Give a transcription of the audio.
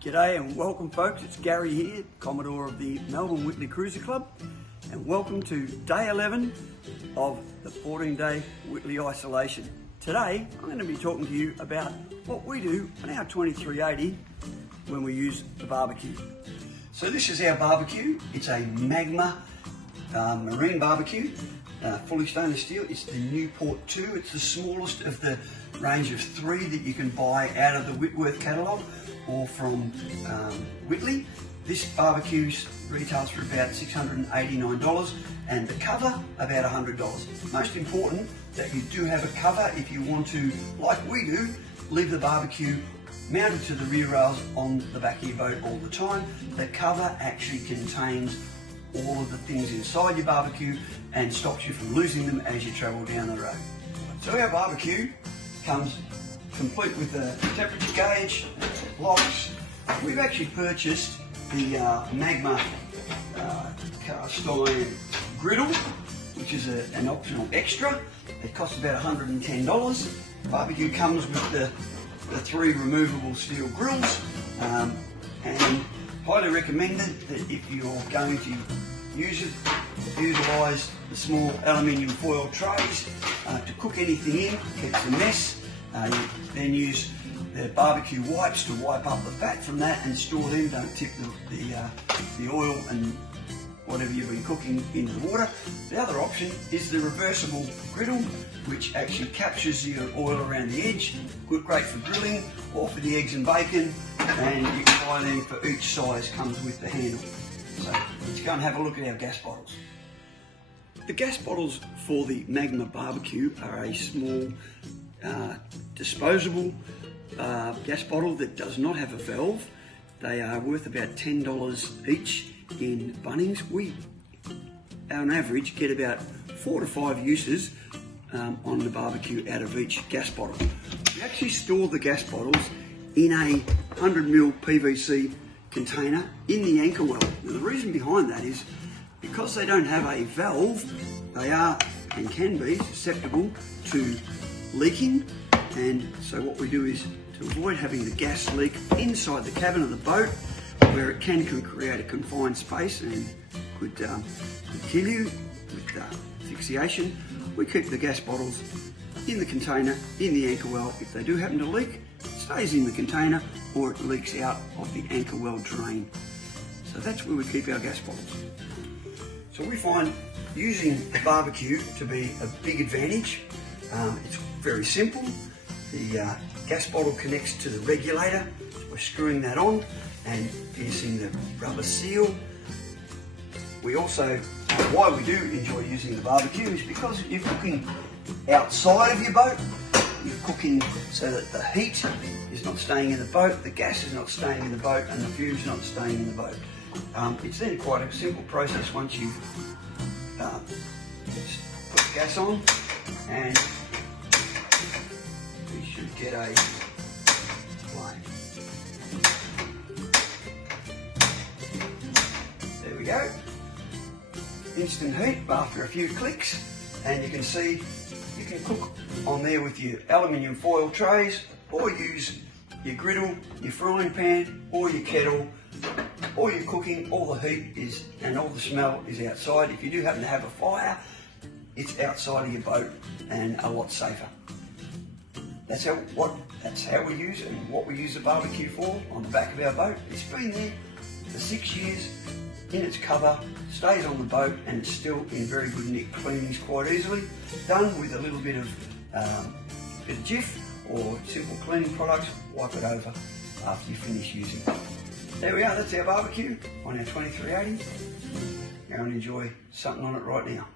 G'day and welcome folks, it's Gary here, Commodore of the Melbourne Whittley Cruiser Club, and welcome to day 11 of the 14-day Whittley Isolation. Today I'm going to be talking to you about what we do on our 2380 when we use the barbecue. So this is our barbecue. It's a Magma marine barbecue, fully stainless steel. It's the Newport 2. It's the smallest of the range of 3 that you can buy out of the Whitworth catalogue or from Whittley. This barbecue retails for about $689 and the cover about $100. Most important that you do have a cover if you want to, like we do, leave the barbecue mounted to the rear rails on the back of your boat all the time. The cover actually contains all of the things inside your barbecue and stops you from losing them as you travel down the road. So our barbecue comes complete with a temperature gauge, locks. We've actually purchased the Magma cast iron griddle, which is an optional extra. It costs about $110. Barbecue comes with the 3 removable steel grills, and highly recommended that if you're going to use it, utilise the small aluminium foil trays to cook anything in, keeps a mess. You then use the barbecue wipes to wipe up the fat from that and store them. Don't tip the oil and whatever you've been cooking into the water. The other option is the reversible griddle, which actually captures your oil around the edge. Great for grilling or for the eggs and bacon, and you can buy them for each size, comes with the handle. So let's go and have a look at our gas bottles. The gas bottles for the Magma barbecue are a small disposable gas bottle that does not have a valve. They are worth about $10 each in Bunnings. We, on average, get about 4 to 5 uses on the barbecue out of each gas bottle. We actually store the gas bottles in a 100ml PVC container in the anchor well. Now, the reason behind that is because they don't have a valve, they are and can be susceptible to leaking, and so what we do is to avoid having the gas leak inside the cabin of the boat, where it can create a confined space and could kill you with asphyxiation. We keep the gas bottles in the container in the anchor well. If they do happen to leak, it stays in the container or it leaks out of the anchor well drain. So that's where we keep our gas bottles. So we find using the barbecue to be a big advantage. It's very simple. The gas bottle connects to the regulator. So we're screwing that on and piercing the rubber seal. We also, why we do enjoy using the barbecue is because you're cooking outside of your boat. You're cooking so that the heat is not staying in the boat, the gas is not staying in the boat, and the fume's not staying in the boat. It's then quite a simple process once you've put the gas on, and we should get a flame. There we go. Instant heat after a few clicks, and you can see you can cook on there with your aluminium foil trays, or use your griddle, your frying pan, or your kettle. All your cooking, all the heat is and all the smell is outside. If you do happen to have a fire, it's outside of your boat and a lot safer. That's how we use it and what we use the barbecue for on the back of our boat. It's been there for 6 years in its cover, stays on the boat, and it's still in very good nick. Cleanings quite easily, done with a little bit of Jif or simple cleaning products. Wipe it over after you finish using it. There we are, that's our barbecue on our 2380. Go and enjoy something on it right now.